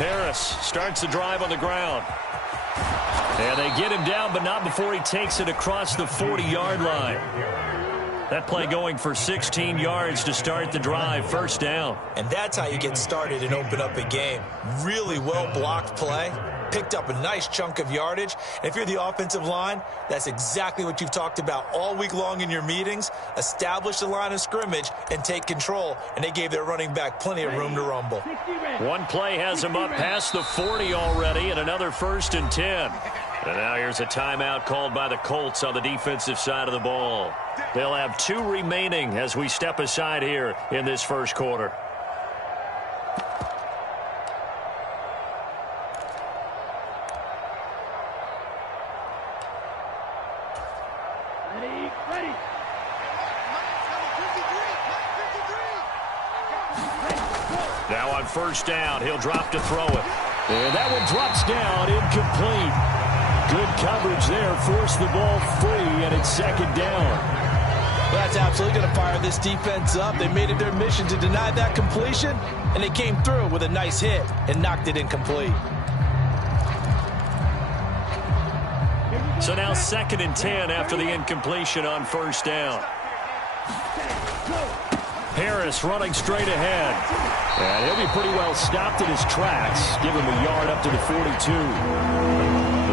Harris starts the drive on the ground. And they get him down, but not before he takes it across the 40-yard line. That play going for 16 yards to start the drive, first down. And that's how you get started and open up a game. Really well-blocked play. Picked up a nice chunk of yardage. And if you're the offensive line, that's exactly what you've talked about all week long in your meetings. Establish the line of scrimmage and take control. And they gave their running back plenty of room to rumble. One play has him up past the 40 already, and another 1st and 10. And now here's a timeout called by the Colts on the defensive side of the ball. They'll have 2 remaining as we step aside here in this first quarter. Now on first down, he'll drop to throw it. And that one drops down, incomplete. Good coverage there, forced the ball free, and it's second down. Well, that's absolutely going to fire this defense up. They made it their mission to deny that completion, and they came through with a nice hit and knocked it incomplete. So now 2nd and 10 after the incompletion on first down. Harris running straight ahead. And he'll be pretty well stopped in his tracks. Give him a yard up to the 42.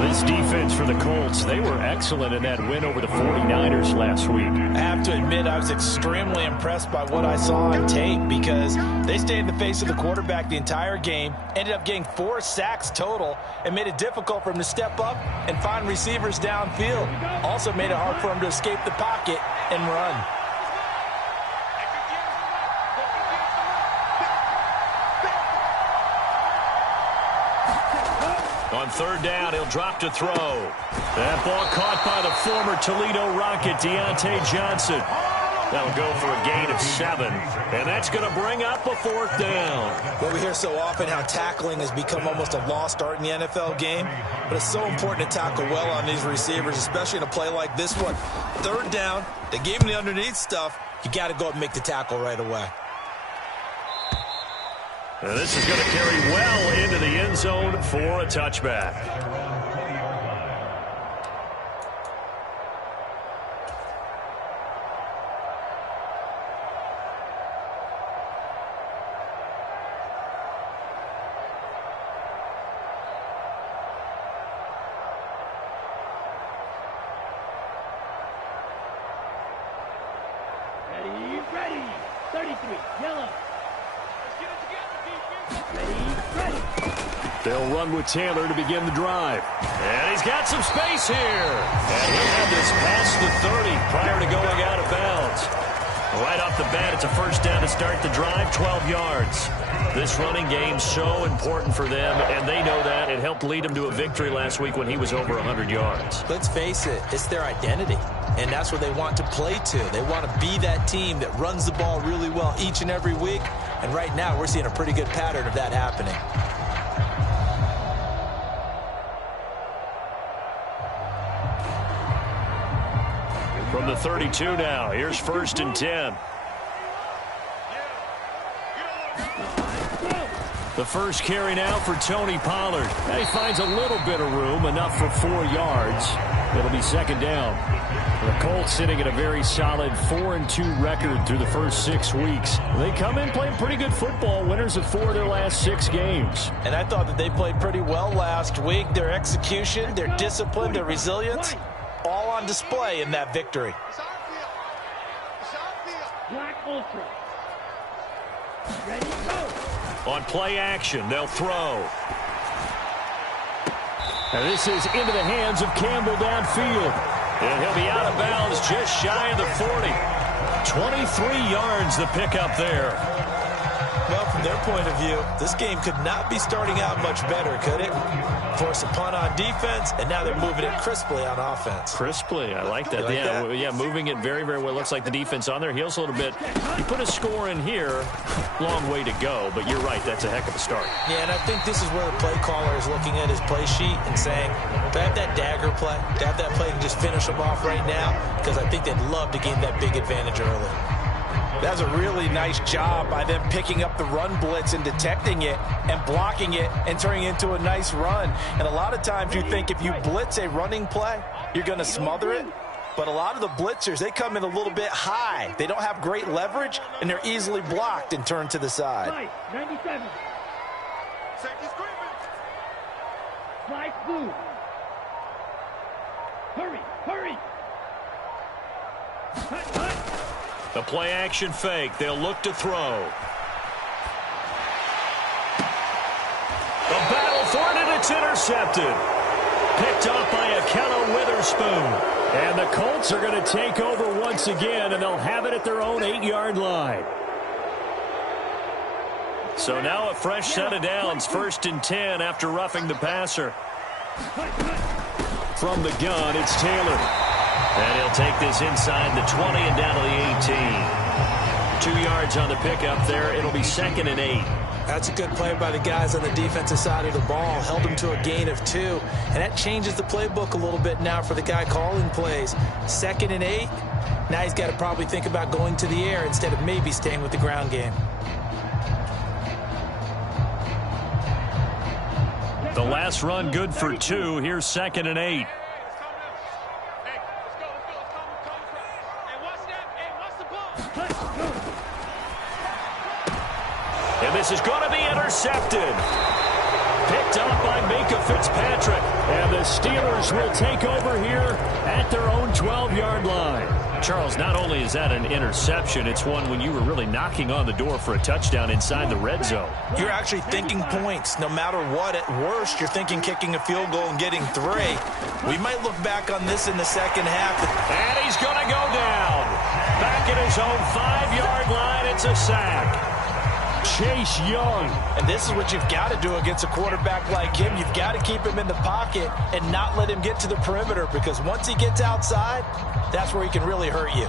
This defense for the Colts, they were excellent in that win over the 49ers last week. I have to admit, I was extremely impressed by what I saw on tape because they stayed in the face of the quarterback the entire game, ended up getting 4 sacks total, and made it difficult for him to step up and find receivers downfield. Also made it hard for him to escape the pocket and run. On third down, he'll drop to throw. That ball caught by the former Toledo Rocket, Deontay Johnson. That'll go for a gain of 7, and that's going to bring up a 4th down. Well, we hear so often how tackling has become almost a lost art in the NFL game, but it's so important to tackle well on these receivers, especially in a play like this one. Third down, they gave him the underneath stuff. You got to go up and make the tackle right away. And this is going to carry well into the end zone for a touchback. Ready. 33, yellow. They'll run with Taylor to begin the drive. And he's got some space here. And he'll have this past the 30 prior to going out of bounds. Right off the bat, it's a first down to start the drive, 12 yards. This running game's so important for them, and they know that. It helped lead them to a victory last week when he was over 100 yards. Let's face it, it's their identity, and that's what they want to play to. They want to be that team that runs the ball really well each and every week, and right now we're seeing a pretty good pattern of that happening. From the 32 now, here's 1st and 10. The first carry now for Tony Pollard. And he finds a little bit of room, enough for 4 yards. It'll be second down. The Colts sitting at a very solid 4-2 record through the first 6 weeks. They come in playing pretty good football, winners of 4 of their last 6 games. And I thought that they played pretty well last week. Their execution, their discipline, their resilience, all on display in that victory. Black Ultra. Ready, go. On play action, they'll throw. And this is into the hands of Campbell downfield. And he'll be out of bounds just shy of the 40. 23 yards the pickup there. Well, from their point of view, this game could not be starting out much better, could it? Force a punt on defense, and now they're moving it crisply on offense. Crisply, I like that. Like that? Yeah, moving it very, very well. Looks like the defense on their heels a little bit. You put a score in here, long way to go, but you're right, that's a heck of a start. Yeah, and I think this is where the play caller is looking at his play sheet and saying, to have that dagger play, to have that play and just finish them off right now, because I think they'd love to gain that big advantage early. That's a really nice job by them picking up the run blitz and detecting it and blocking it and turning it into a nice run. And a lot of times you think if you blitz a running play, you're going to smother it. But a lot of the blitzers, they come in a little bit high. They don't have great leverage, and they're easily blocked and turned to the side. 97. Fly blue. Hurry, hurry. Cut. The play action fake. They'll look to throw. The battle for it, and it's intercepted. Picked off by Akello Witherspoon. And the Colts are going to take over once again, and they'll have it at their own 8-yard line. So now a fresh set of downs, 1st and 10 after roughing the passer. From the gun, it's Taylor. And he'll take this inside the 20 and down to the 18. 2 yards on the pickup there. It'll be 2nd and 8. That's a good play by the guys on the defensive side of the ball. Held them to a gain of 2. And that changes the playbook a little bit now for the guy calling plays. 2nd and 8. Now he's got to probably think about going to the air instead of maybe staying with the ground game. The last run good for 2. Here's 2nd and 8. And this is going to be intercepted. Picked up by Minka Fitzpatrick. And the Steelers will take over here at their own 12-yard line. Charles, not only is that an interception, it's one when you were really knocking on the door for a touchdown inside the red zone. You're actually thinking points. No matter what, at worst, you're thinking kicking a field goal and getting 3. We might look back on this in the second half. And he's going to go down. Back at his own 5-yard line, it's a sack. Chase Young. And this is what you've got to do against a quarterback like him. You've got to keep him in the pocket and not let him get to the perimeter, because once he gets outside, that's where he can really hurt you.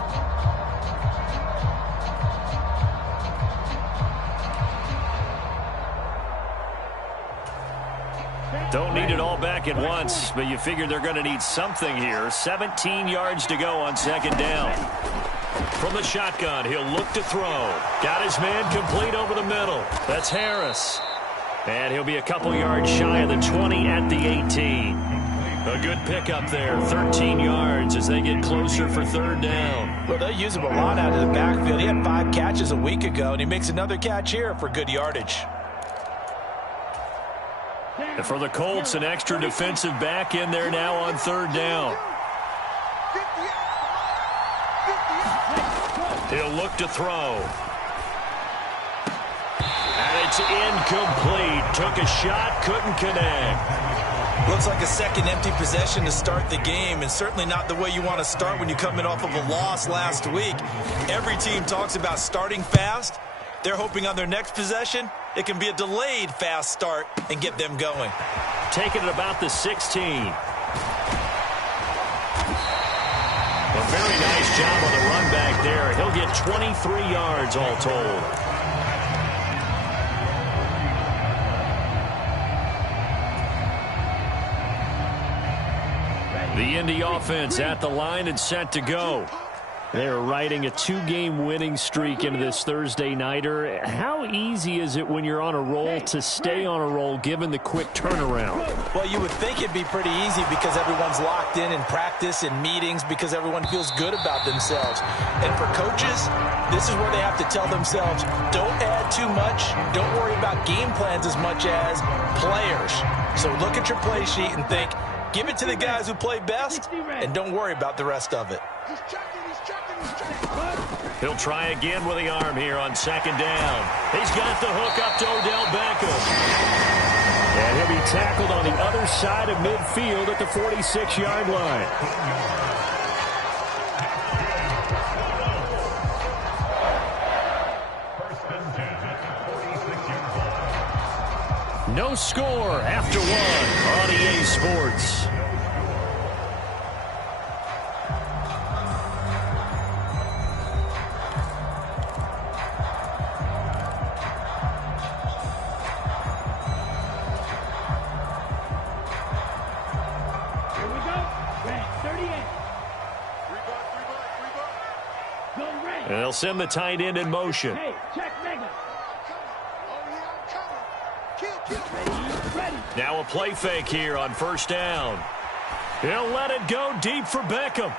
Don't need it all back at once, but you figure they're going to need something here. 17 yards to go on 2nd down. From the shotgun, he'll look to throw. Got his man complete over the middle. That's Harris. And he'll be a couple yards shy of the 20 at the 18. A good pickup there, 13 yards as they get closer for 3rd down. Well, they'll use him a lot out of the backfield. He had 5 catches a week ago, and he makes another catch here for good yardage. And for the Colts, an extra defensive back in there now on 3rd down. He'll look to throw. And it's incomplete. Took a shot, couldn't connect. Looks like a second empty possession to start the game, and certainly not the way you want to start when you're coming off of a loss last week. Every team talks about starting fast. They're hoping on their next possession, it can be a delayed fast start and get them going. Taking it about the 16. A very nice job on the run back there. He'll get 23 yards all told. The Indy offense at the line and set to go. They're riding a 2-game winning streak into this Thursday nighter. How easy is it when you're on a roll to stay on a roll given the quick turnaround? Well, you would think it'd be pretty easy because everyone's locked in practice and meetings, because everyone feels good about themselves. And for coaches, this is where they have to tell themselves, don't add too much. Don't worry about game plans as much as players. So look at your play sheet and think, give it to the guys who play best, and don't worry about the rest of it. He'll try again with the arm here on 2nd down. He's got the hook up to Odell Beckham. And he'll be tackled on the other side of midfield at the 46-yard line. No score after 1 on EA Sports. They'll send the tight end in motion. Hey, check mega. Ready. Now a play fake here on first down. He'll let it go deep for Beckham.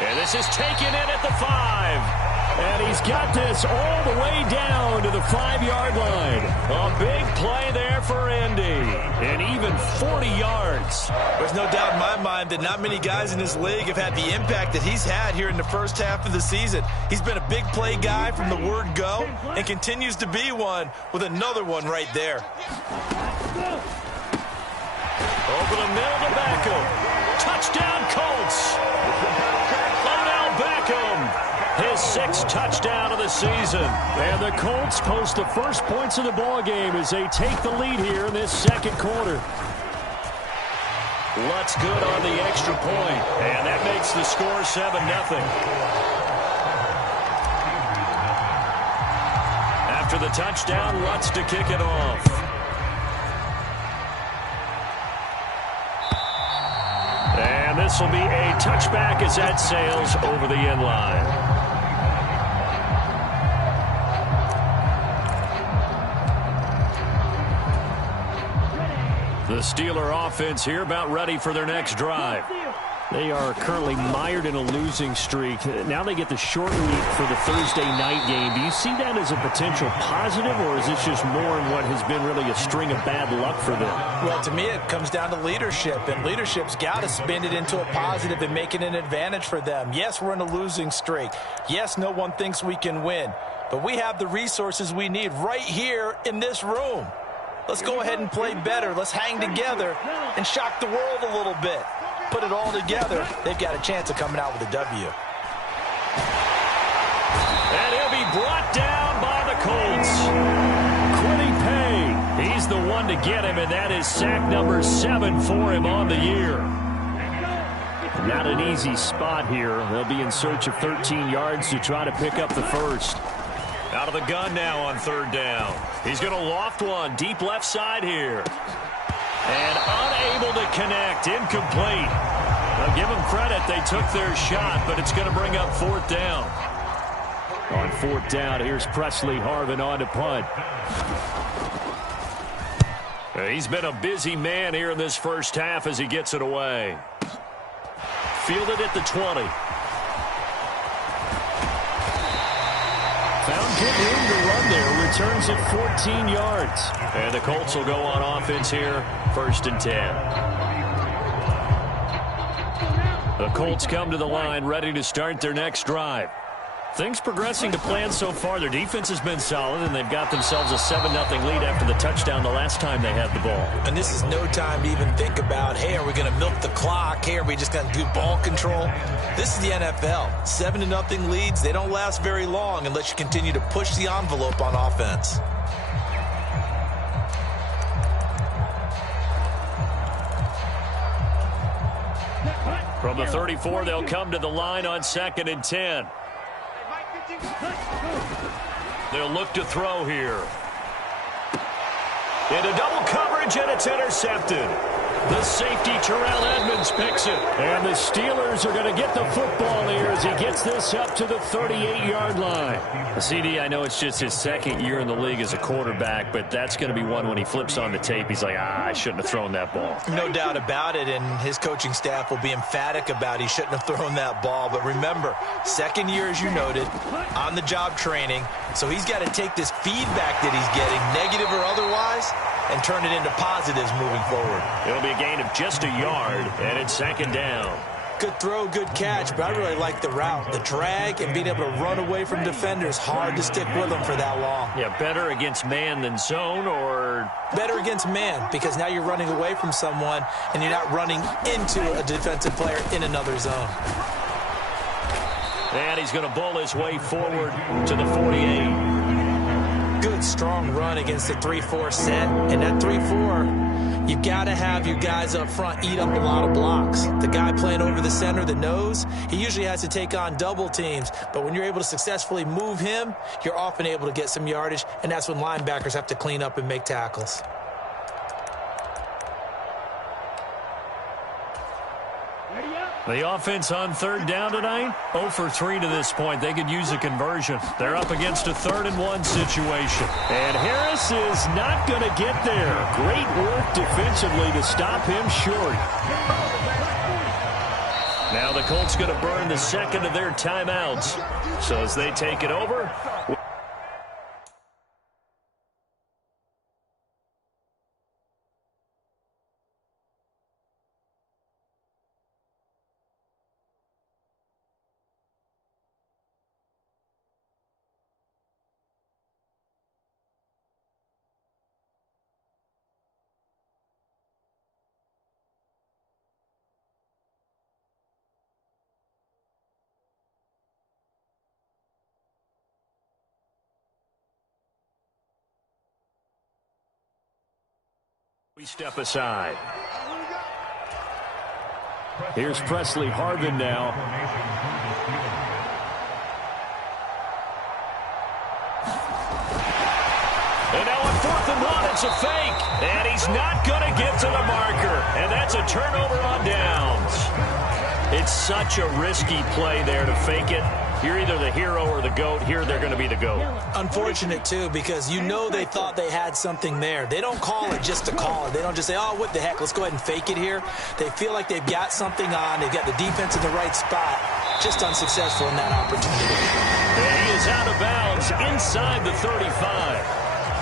And this is taken in at the 5. And he's got this all the way down to the 5-yard line. A big play there for Indy. And even 40 yards. There's no doubt in my mind that not many guys in this league have had the impact that he's had here in the first half of the season. He's been a big play guy from the word go and continues to be one with another one right there. Over the middle to Beckham. Touchdown Colts. Odell Beckham. His 6th touchdown of the season. And the Colts post the first points of the ball game as they take the lead here in this second quarter. Lutz good on the extra point. And that makes the score 7-0. After the touchdown, Lutz to kick it off. And this will be a touchback as that sails over the end line. The Steeler offense here about ready for their next drive. They are currently mired in a losing streak. Now they get the short week for the Thursday night game. Do you see that as a potential positive, or is this just more in what has been really a string of bad luck for them? Well, to me, it comes down to leadership, and leadership's got to spin it into a positive and make it an advantage for them. Yes, we're in a losing streak. Yes, no one thinks we can win, but we have the resources we need right here in this room. Let's go ahead and play better. Let's hang together and shock the world a little bit. Put it all together. They've got a chance of coming out with a W. And he'll be brought down by the Colts. Quiddy Pay. He's the one to get him, and that is sack number 7 for him on the year. Not an easy spot here. They'll be in search of 13 yards to try to pick up the first. Out of the gun now on third down. He's going to loft one deep left side here. And unable to connect. Incomplete. I'll give them credit. They took their shot, but it's going to bring up fourth down. On fourth down, here's Presley Harvin on to punt. He's been a busy man here in this first half as he gets it away. Fielded at the 20. Found good room to run there. Returns at 14 yards. And the Colts will go on offense here. 1st and 10. The Colts come to the line ready to start their next drive. Things progressing to plan so far. Their defense has been solid, and they've got themselves a 7-0 lead after the touchdown the last time they had the ball. And this is no time to even think about, hey, are we going to milk the clock? Hey, are we just going to do ball control? This is the NFL. 7-0 leads, they don't last very long unless you continue to push the envelope on offense. From the 34, they'll come to the line on 2nd and 10. They'll look to throw here. Into double coverage, and it's intercepted. The safety, Terrell Edmonds, picks it. And the Steelers are going to get the football here as he gets this up to the 38-yard line. CD, I know it's just his 2nd year in the league as a quarterback, but that's going to be one when he flips on the tape. He's like, I shouldn't have thrown that ball. No doubt about it, and his coaching staff will be emphatic about he shouldn't have thrown that ball. But remember, 2nd year, as you noted, on-the-job training. So he's got to take this feedback that he's getting, negative or otherwise, and turn it into positives moving forward. It'll be a gain of just a yard, and it's 2nd down. Good throw, good catch, but I really like the route. The drag and being able to run away from defenders, hard to stick with them for that long. Yeah, better against man than zone, or? Better against man, because now you're running away from someone, and you're not running into a defensive player in another zone. And he's going to bull his way forward to the 48. Good, strong run against the 3-4 set. And that 3-4, you've got to have your guys up front eat up a lot of blocks. The guy playing over the center, the nose, he usually has to take on double teams. But when you're able to successfully move him, you're often able to get some yardage, and that's when linebackers have to clean up and make tackles. The offense on third down tonight, 0 for 3 to this point. They could use a conversion. They're up against a 3rd-and-1 situation. And Harris is not going to get there. Great work defensively to stop him short. Now the Colts going to burn the second of their timeouts. So as they take it over... We step aside. Here's Presley Harvin now. And now on 4th and 1, it's a fake. And he's not going to get to the marker. And that's a turnover on downs. It's such a risky play there to fake it. You're either the hero or the GOAT. Here, they're going to be the GOAT. Unfortunate, too, because you know they thought they had something there. They don't call it just to call it. They don't just say, oh, what the heck, let's go ahead and fake it here. They feel like they've got something on. They've got the defense in the right spot. Just unsuccessful in that opportunity. And he is out of bounds inside the 35.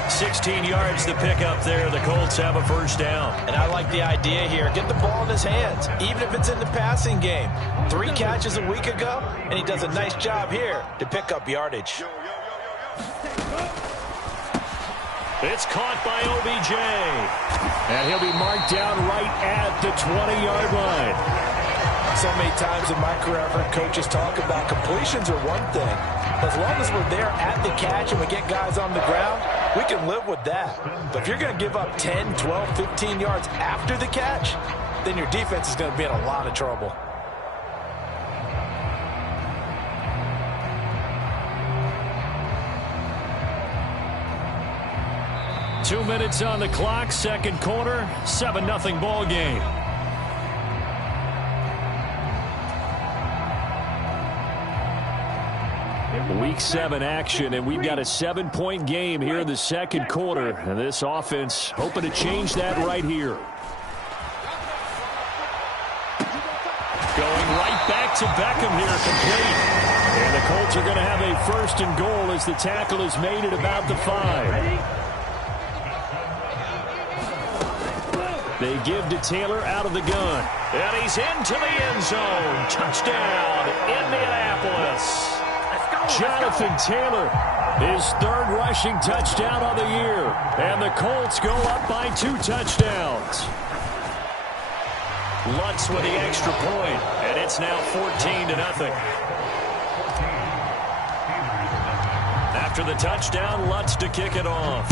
16 yards to pick up there. The Colts have a first down. And I like the idea here. Get the ball in his hands, even if it's in the passing game. 3 catches a week ago, and he does a nice job here to pick up yardage. It's caught by OBJ. And he'll be marked down right at the 20-yard line. So many times in my career, I've heard coaches talk about completions are one thing. As long as we're there at the catch and we get guys on the ground, we can live with that. But if you're going to give up 10, 12, 15 yards after the catch, then your defense is going to be in a lot of trouble. Two minutes on the clock, second quarter, 7-0 ball game. Week 7 action, and we've got a 7-point game here in the second quarter. And this offense hoping to change that right here. Going right back to Beckham here, complete. And the Colts are going to have a 1st and goal as the tackle is made at about the 5. They give to Taylor out of the gun. And he's into the end zone. Touchdown, Indianapolis. Jonathan Taylor, his 3rd rushing touchdown of the year. And the Colts go up by 2 touchdowns. Lutz with the extra point, and it's now 14-0. After the touchdown, Lutz to kick it off.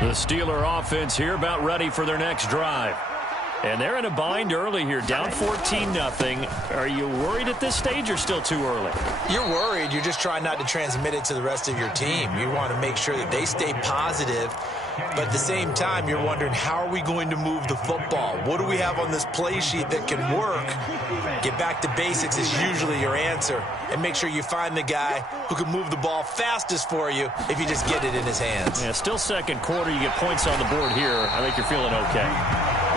The Steeler offense here about ready for their next drive. And they're in a bind early here, down 14-0. Are you worried at this stage or still too early? You're worried. You're just trying not to transmit it to the rest of your team. You want to make sure that they stay positive. But at the same time, you're wondering, how are we going to move the football? What do we have on this play sheet that can work? Get back to basics is usually your answer. And make sure you find the guy who can move the ball fastest for you if you just get it in his hands. Yeah, still second quarter. You get points on the board here. I think you're feeling okay.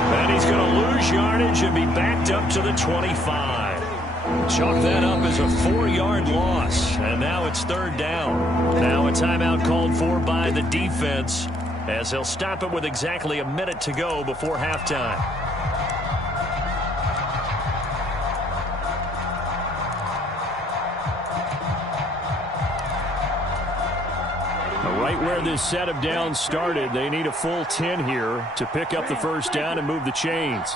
And he's going to lose yardage and be backed up to the 25. Chalk that up as a 4-yard loss. And now it's 3rd down. Now a timeout called for by the defense, as he'll stop it with exactly a minute to go before halftime. Right where this set of downs started, they need a full 10 here to pick up the first down and move the chains.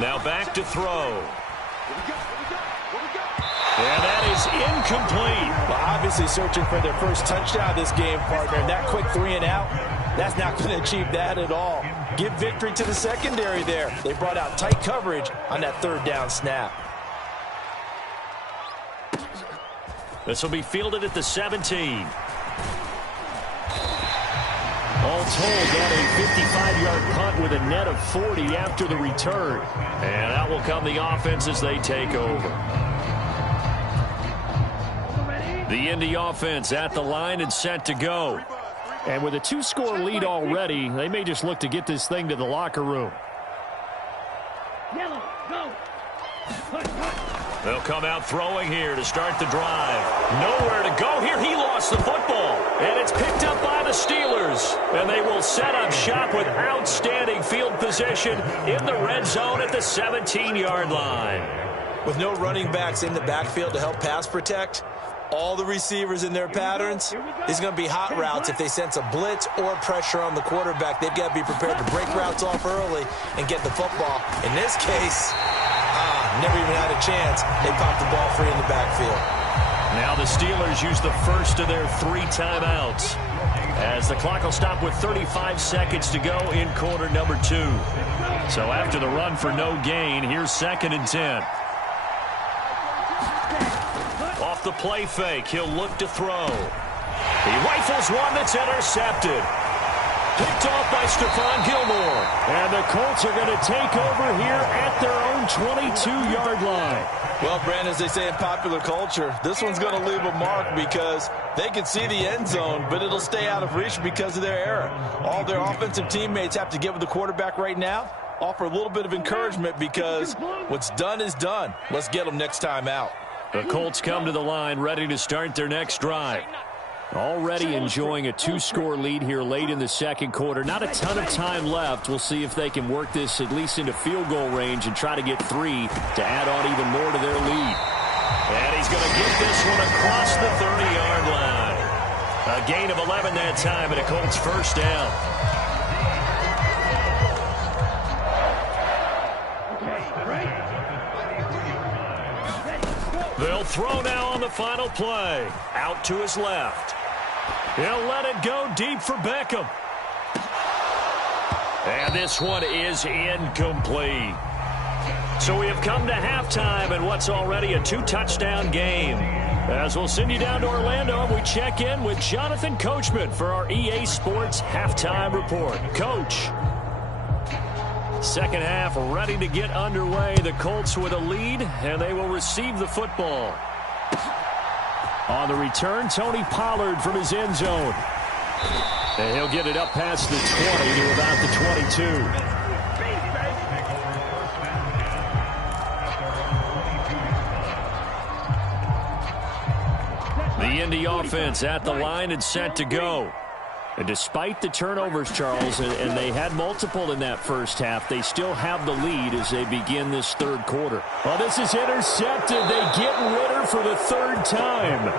Now back to throw. And that is incomplete. Well, obviously searching for their first touchdown this game, partner. And that quick 3 and out, That's not going to achieve that at all. Give victory to the secondary there. They brought out tight coverage on that third down snap. This will be fielded at the 17. All told, that a 55-yard punt with a net of 40 after the return. And out will come the offense as they take over. The Indy offense at the line and set to go. And with a 2-score lead already, they may just look to get this thing to the locker room. Yellow, go. They'll come out throwing here to start the drive. Nowhere to go here. He lost the football. And it's picked up by the Steelers. And they will set up shop with outstanding field position in the red zone at the 17-yard line. With no running backs in the backfield to help pass protect, all the receivers in their patterns, these are going to be hot routes. If they sense a blitz or pressure on the quarterback, they've got to be prepared to break routes off early and get the football. In this case, never even had a chance. They popped the ball free in the backfield. Now the Steelers use the first of their 3 timeouts, as the clock will stop with 35 seconds to go in quarter number 2. So after the run for no gain, here's 2nd and 10. Off the play fake, he'll look to throw. He rifles one that's intercepted. Picked off by Stephon Gilmore. And the Colts are going to take over here at their own 22-yard line. Well, Brandon, as they say in popular culture, this one's going to leave a mark because they can see the end zone, but it'll stay out of reach because of their error. All their offensive teammates have to give the quarterback right now, offer a little bit of encouragement because what's done is done. Let's get them next time out. The Colts come to the line ready to start their next drive. Already enjoying a 2-score lead here late in the second quarter. Not a ton of time left. We'll see if they can work this at least into field goal range and try to get 3 to add on even more to their lead. And he's going to get this one across the 30-yard line. A gain of 11 that time and a Colts first down. They'll throw now on the final play. Out to his left. He'll let it go deep for Beckham. And this one is incomplete. So we have come to halftime in what's already a 2-touchdown game. As we'll send you down to Orlando, and we check in with Jonathan Coachman for our EA Sports Halftime Report. Coach. Second half ready to get underway. The Colts with a lead, and they will receive the football. On the return, Tony Pollard from his end zone. And he'll get it up past the 20 to about the 22. The Indy offense at the line and set to go. And despite the turnovers, Charles, and they had multiple in that first half, they still have the lead as they begin this third quarter. Well, this is intercepted. They get Ritter for the 3rd time.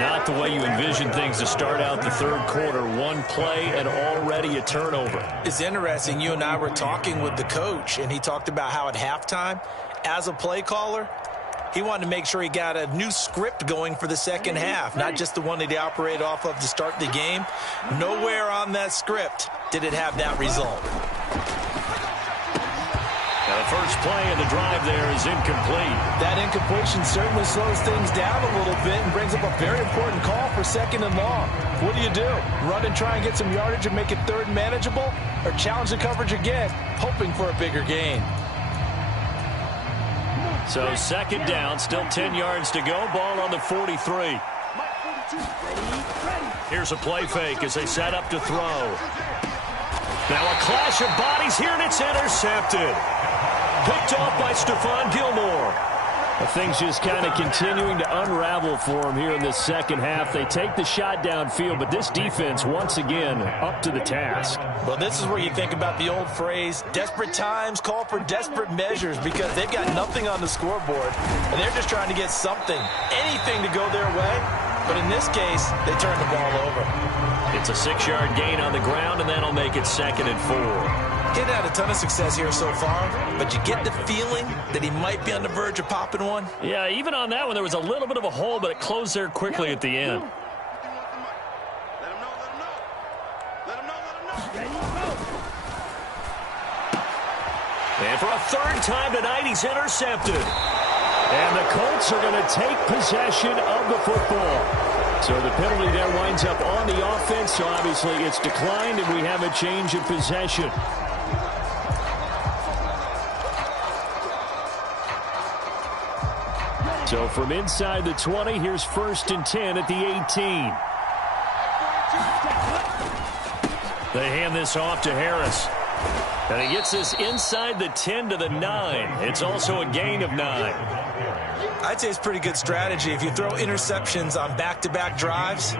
Not the way you envision things to start out the third quarter. One play and already a turnover. It's interesting. You and I were talking with the coach, and he talked about how at halftime, as a play caller, he wanted to make sure he got a new script going for the second half, not just the one that he operated off of to start the game. Nowhere on that script did it have that result. Now the first play of the drive there is incomplete. That incompletion certainly slows things down a little bit and brings up a very important call for 2nd and long. What do? Run and try and get some yardage and make it 3rd manageable, or challenge the coverage again, hoping for a bigger gain? So 2nd down, still 10 yards to go. Ball on the 43. Here's a play fake as they set up to throw. Now a clash of bodies here, and it's intercepted. Picked off by Stephon Gilmore. Things just kind of continuing to unravel for him here in this second half. They take the shot downfield, but this defense, once again, up to the task. Well, this is where you think about the old phrase, desperate times call for desperate measures, because they've got nothing on the scoreboard, and they're just trying to get something, anything to go their way. But in this case, they turn the ball over. It's a 6-yard gain on the ground, and that'll make it 2nd and 4. He's had a ton of success here so far, but you get the feeling that he might be on the verge of popping one. Yeah, even on that one, there was a little bit of a hole, but it closed there quickly at the end. Let him know. for a third time tonight, he's intercepted. And the Colts are going to take possession of the football. So the penalty there winds up on the offense. So obviously it's declined, and we have a change of possession. So from inside the 20, here's 1st and 10 at the 18. They hand this off to Harris. And he gets this inside the 10 to the 9. It's also a gain of 9. I'd say it's pretty good strategy. If you throw interceptions on back-to-back drives,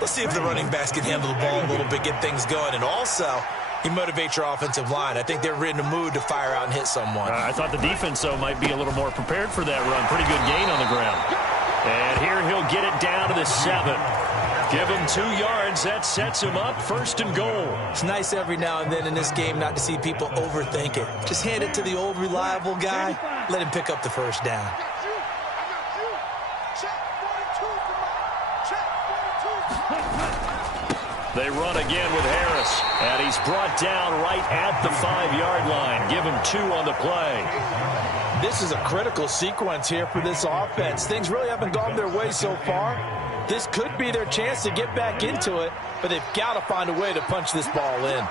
let's see if the running backs can handle the ball a little bit, get things going. And also, you motivate your offensive line. I think they're in a mood to fire out and hit someone. I thought the defense, though, might be a little more prepared for that run. Pretty good gain on the ground. And here he'll get it down to the 7. Give him 2 yards. That sets him up 1st and goal. It's nice every now and then in this game not to see people overthink it. Just hand it to the old reliable guy. Let him pick up the 1st down. They run again with Harris. And he's brought down right at the 5-yard line. Give him 2 on the play. This is a critical sequence here for this offense. Things really haven't gone their way so far. This could be their chance to get back into it, but they've got to find a way to punch this ball in.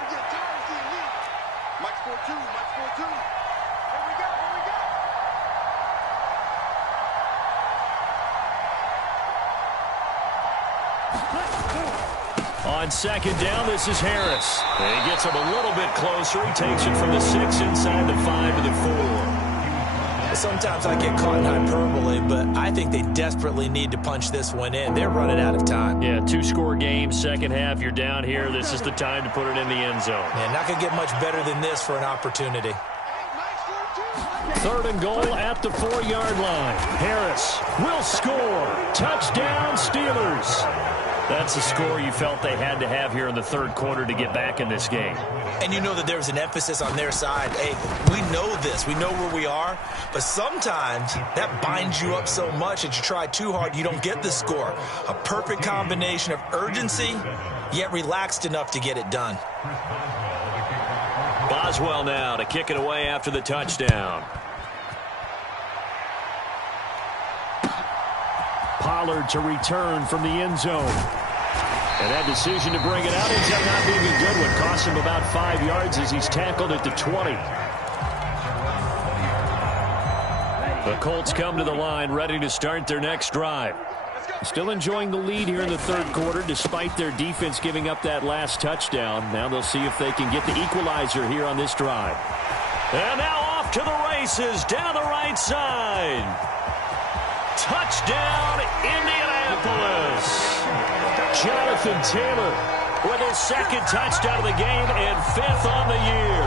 On 2nd down, this is Harris. And he gets him a little bit closer. He takes it from the 6 inside the 5 to the 4. Sometimes I get caught in hyperbole, but I think they desperately need to punch this one in. They're running out of time. Yeah, 2-score game, second half. You're down here. This is the time to put it in the end zone. Man, not going to get much better than this for an opportunity. 3rd and goal at the 4-yard line. Harris will score. Touchdown, Steelers. That's a score you felt they had to have here in the 3rd quarter to get back in this game. And you know that there was an emphasis on their side. Hey, we know this. We know where we are. But sometimes that binds you up so much that you try too hard, you don't get the score. A perfect combination of urgency, yet relaxed enough to get it done. Boswell now to kick it away after the touchdown. Pollard to return from the end zone. And that decision to bring it out ends up not being a good one. Cost him about 5 yards as he's tackled at the 20. The Colts come to the line ready to start their next drive. Still enjoying the lead here in the 3rd quarter despite their defense giving up that last touchdown. Now they'll see if they can get the equalizer here on this drive. And now off to the races down the right side. Touchdown, Indianapolis. Jonathan Taylor with his 2nd touchdown of the game and 5th on the year.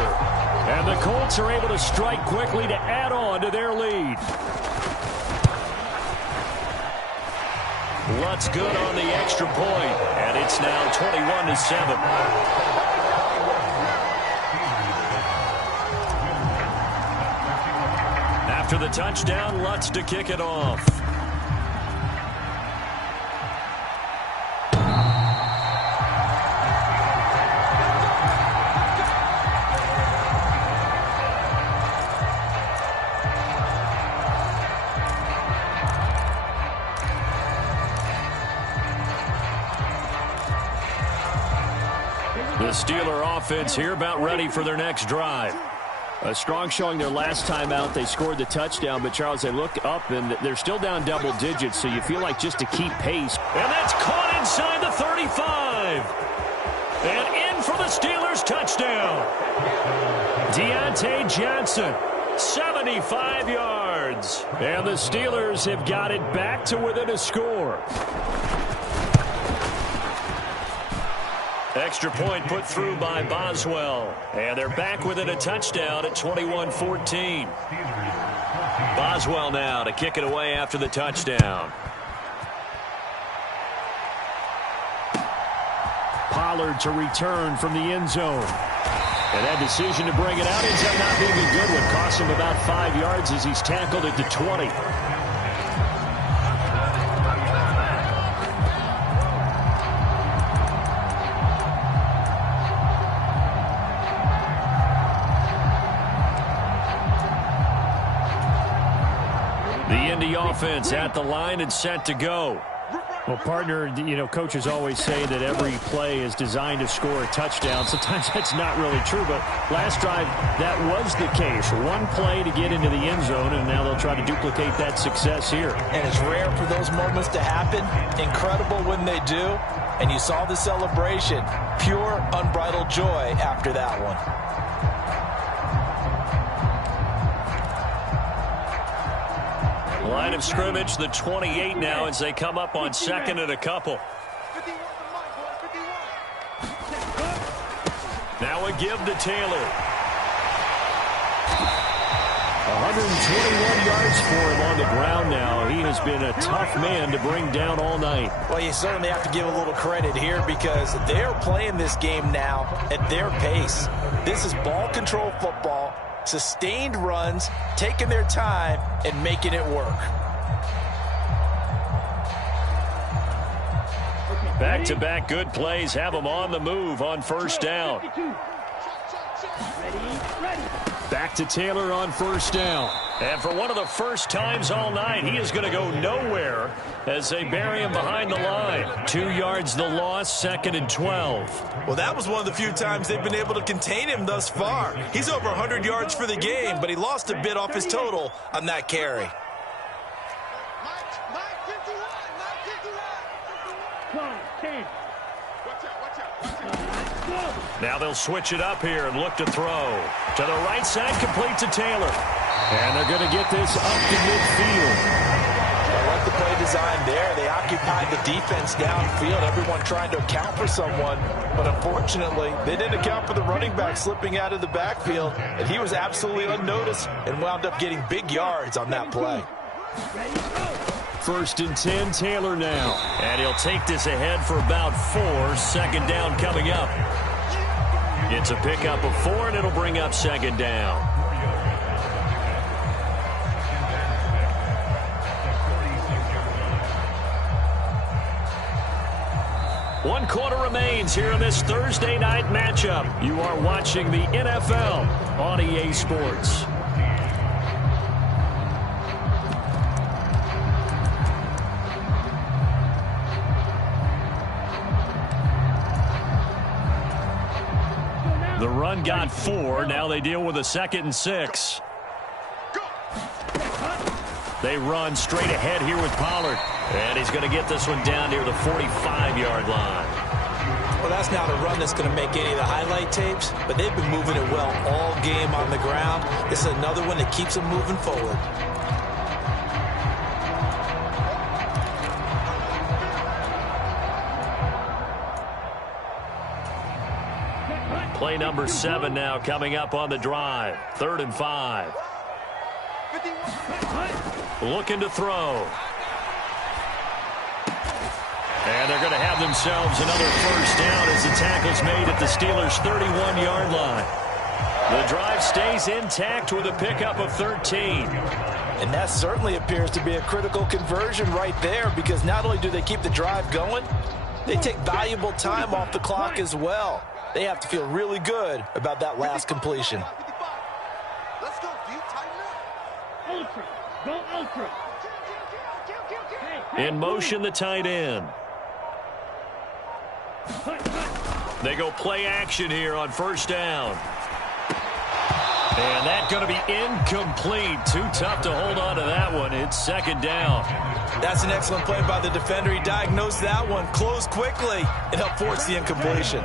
And the Colts are able to strike quickly to add on to their lead. Lutz good on the extra point, and it's now 21-7. After the touchdown, Lutz to kick it off. The Steeler offense here about ready for their next drive. A strong showing their last time out. They scored the touchdown, but Charles, they look up and they're still down double digits, so you feel like just to keep pace. And that's caught inside the 35. And in for the Steelers touchdown. Deontay Johnson, 75 yards. And the Steelers have got it back to within a score. Extra point put through by Boswell. And they're back within a touchdown at 21-14. Boswell now to kick it away after the touchdown. Pollard to return from the end zone. And that decision to bring it out ends up not being a good one. Cost him about 5 yards as he's tackled at the 20. The Indy offense at the line and set to go. Well, partner, coaches always say that every play is designed to score a touchdown. Sometimes that's not really true, but last drive, that was the case. One play to get into the end zone, and now they'll try to duplicate that success here. And it's rare for those moments to happen. Incredible when they do. And you saw the celebration. Pure, unbridled joy after that one. Line of scrimmage, the 28 now as they come up on second and a couple. Now a give to Taylor. 121 yards for him on the ground now. He has been a tough man to bring down all night. Well, you certainly have to give a little credit here because they're playing this game now at their pace. This is ball control football. Sustained runs, taking their time, and making it work. Back-to-back good plays have them on the move on first down. Back to Taylor on first down. And for one of the first times all night, he is going to go nowhere as they bury him behind the line. 2 yards the loss, second and 12. Well, that was one of the few times they've been able to contain him thus far. He's over 100 yards for the game, but he lost a bit off his total on that carry. Now they'll switch it up here and look to throw. To the right side, complete to Taylor. And they're going to get this up to midfield. I like the play design there. They occupied the defense downfield, everyone trying to account for someone. But unfortunately, they didn't account for the running back slipping out of the backfield. And he was absolutely unnoticed and wound up getting big yards on that play. First and 10, Taylor now. And he'll take this ahead for about 4. Second down coming up. It's a pickup of 4, and it'll bring up second down. One quarter remains here in this Thursday night matchup. You are watching the NFL on EA Sports. The run got 4. Now they deal with a 2nd and 6. They run straight ahead here with Pollard. And he's going to get this one down near the 45-yard line. Well, that's not a run that's going to make any of the highlight tapes, but they've been moving it well all game on the ground. This is another one that keeps them moving forward. Play number 7 now coming up on the drive. 3rd and 5. Looking to throw. And they're going to have themselves another first down as the tackle's made at the Steelers' 31-yard line. The drive stays intact with a pickup of 13. And that certainly appears to be a critical conversion right there because not only do they keep the drive going, they take valuable time off the clock as well. They have to feel really good about that last completion. Let's go, dude. Tighten up. Ultra. Go ultra. In motion, the tight end. They go play action here on first down. And that's going to be incomplete. Too tough to hold on to that one. It's second down. That's an excellent play by the defender. He diagnosed that one, closed quickly, and helped force the incompletion.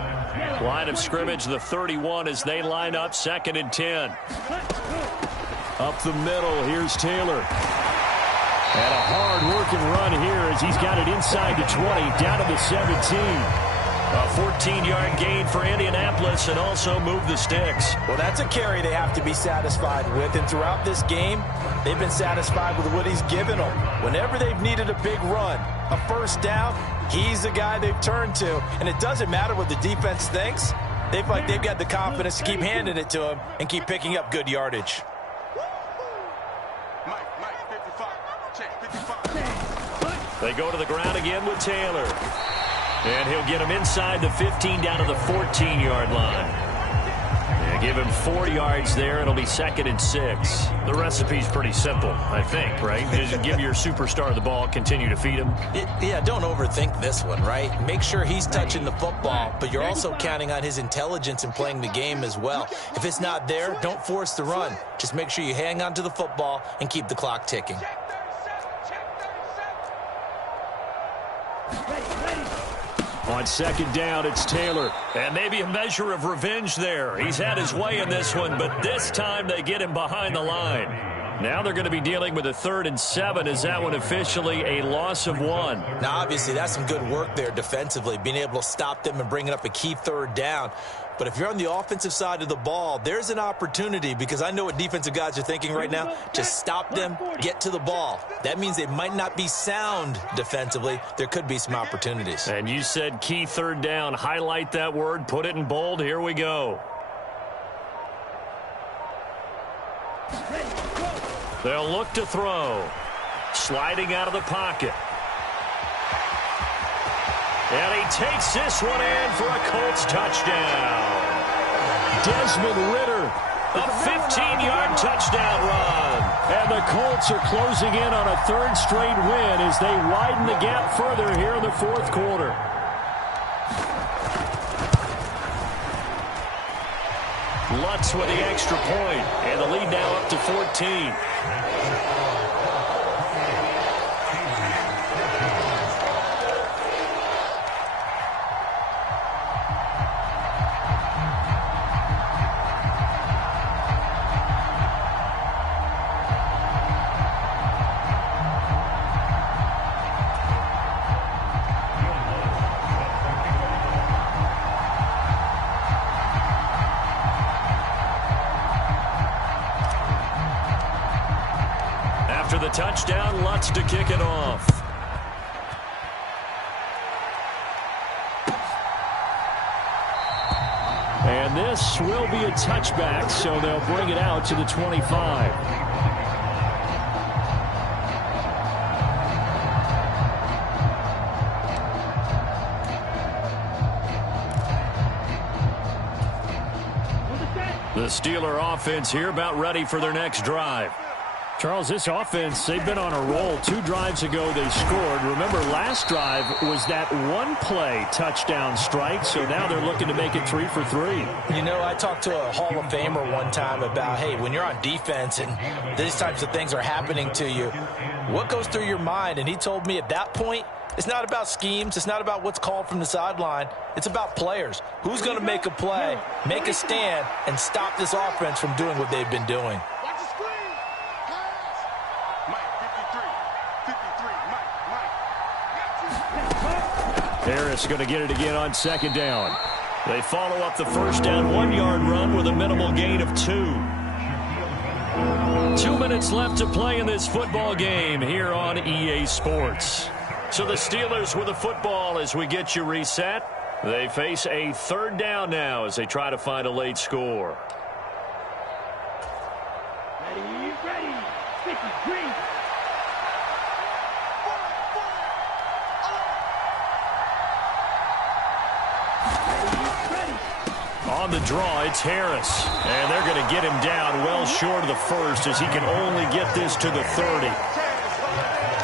Line of scrimmage, the 31 as they line up, 2nd and 10. Up the middle, here's Taylor. And a hard-working run here as he's got it inside the 20, down to the 17. A 14-yard gain for Indianapolis and also move the sticks. Well, that's a carry they have to be satisfied with. And throughout this game, they've been satisfied with what he's given them. Whenever they've needed a big run, a first down, he's the guy they've turned to. And it doesn't matter what the defense thinks. They've got the confidence to keep handing it to him and keep picking up good yardage. They go to the ground again with Taylor. And he'll get him inside the 15 down to the 14-yard line. And Give him 4 yards there. It'll be 2nd and 6. The recipe's pretty simple, I think, right? Just give your superstar the ball, continue to feed him. Yeah, don't overthink this one, right? Make sure he's touching the football, but you're also counting on his intelligence in playing the game as well. If it's not there, don't force the run. Just make sure you hang on to the football and keep the clock ticking. On 2nd down, it's Taylor. And maybe a measure of revenge there. He's had his way in this one, but this time they get him behind the line. Now they're going to be dealing with a 3rd and 7. Is that one officially a loss of 1? Now, obviously, that's some good work there defensively, being able to stop them and bringing up a key 3rd down. But if you're on the offensive side of the ball, there's an opportunity, because I know what defensive guys are thinking right now. Just stop them, get to the ball. That means they might not be sound defensively. There could be some opportunities. And you said key 3rd down. Highlight that word. Put it in bold. Here we go. They'll look to throw. Sliding out of the pocket. And he takes this one in for a Colts touchdown. Desmond Ridder, a 15-yard touchdown run. And the Colts are closing in on a 3rd straight win as they widen the gap further here in the 4th quarter. Lutz with the extra point, and the lead now up to 14. The touchdown, Lutz to kick it off. And this will be a touchback, so they'll bring it out to the 25. The Steeler offense here about ready for their next drive. Charles, this offense, they've been on a roll. 2 drives ago they scored. Remember, last drive was that 1-play touchdown strike, so now they're looking to make it 3 for 3. You know, I talked to a Hall of Famer one time about, hey, when you're on defense and these types of things are happening to you, what goes through your mind? And he told me at that point, it's not about schemes. It's not about what's called from the sideline. It's about players. Who's going to make a play, make a stand, and stop this offense from doing what they've been doing? Harris going to get it again on 2nd down. They follow up the 1st down 1-yard run with a minimal gain of 2. 2 minutes left to play in this football game here on EA Sports. So the Steelers with the football as we get you reset. They face a 3rd down now as they try to find a late score. Ready, 53. On the draw, it's Harris. And they're going to get him down well short of the 1st as he can only get this to the 30.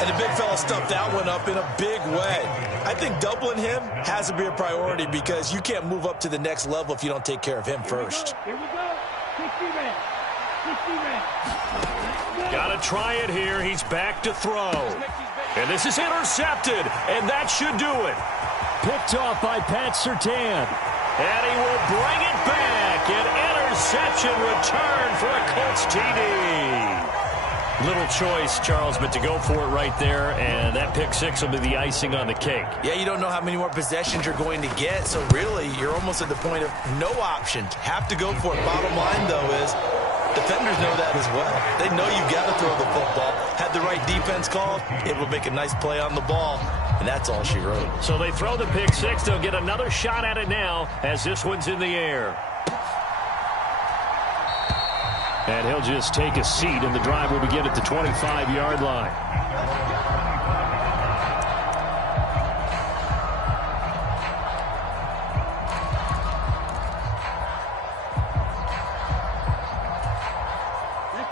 And the big fella stuffed that one up in a big way. I think doubling him has to be a priority because you can't move up to the next level if you don't take care of him first. Here we go. 60 red. 60 red. Got to try it here. He's back to throw. And this is intercepted. And that should do it. Picked off by Pat Surtain. And he will bring it back. An interception return for a Colts TD. Little choice, Charles, but to go for it right there, and that pick 6 will be the icing on the cake. Yeah, you don't know how many more possessions you're going to get, so really you're almost at the point of no option. Have to go for it. Bottom line, though, is defenders know that as well. They know you've got to throw the football. Had the right defense called, it will make a nice play on the ball, and that's all she wrote. So they throw the pick 6. They'll get another shot at it now as this one's in the air. And he'll just take a seat, and the drive will begin at the 25-yard line.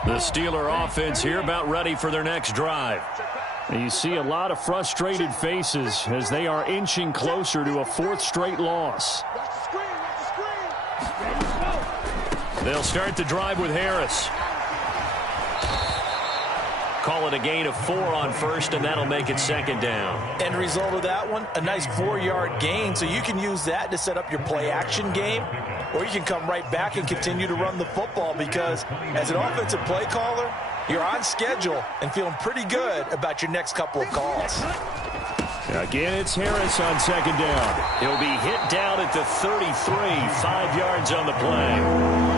The Steeler offense here about ready for their next drive. And you see a lot of frustrated faces as they are inching closer to a fourth straight loss. They'll start the drive with Harris. Call it a gain of 4 on first, and that'll make it second down. End result of that one, a nice 4-yard gain, so you can use that to set up your play-action game, or you can come right back and continue to run the football because as an offensive play caller, you're on schedule and feeling pretty good about your next couple of calls. Again, it's Harris on second down. He'll be hit down at the 33, 5 yards on the play.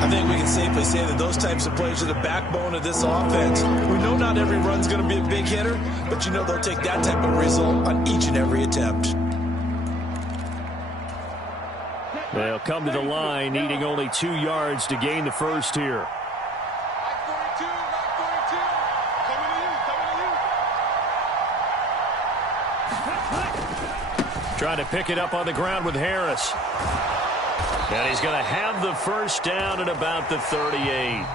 I think we can safely say that those types of plays are the backbone of this offense. We know not every run's going to be a big hitter, but you know they'll take that type of result on each and every attempt. They'll come to the line, needing only 2 yards to gain the first here. Trying to pick it up on the ground with Harris. And he's going to have the first down at about the 38.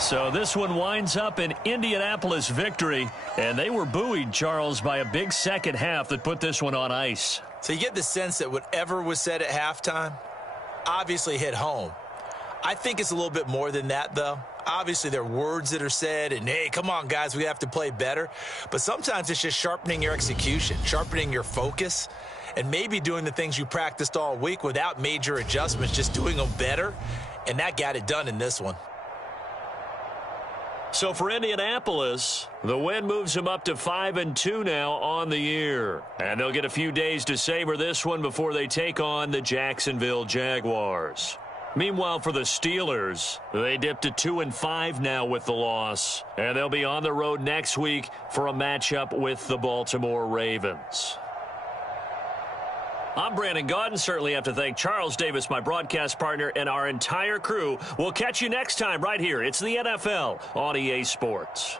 So this one winds up an Indianapolis victory. And they were buoyed, Charles, by a big second half that put this one on ice. So you get the sense that whatever was said at halftime obviously hit home. I think it's a little bit more than that, though. Obviously, there are words that are said, and, hey, come on, guys, we have to play better. But sometimes it's just sharpening your execution, sharpening your focus, and maybe doing the things you practiced all week without major adjustments, just doing them better. And that got it done in this one. So for Indianapolis, the win moves them up to 5-2 now on the year. And they'll get a few days to savor this one before they take on the Jacksonville Jaguars. Meanwhile, for the Steelers, they dipped to 2-5 now with the loss. And they'll be on the road next week for a matchup with the Baltimore Ravens. I'm Brandon Gaudin. Certainly have to thank Charles Davis, my broadcast partner, and our entire crew. We'll catch you next time right here. It's the NFL on EA Sports.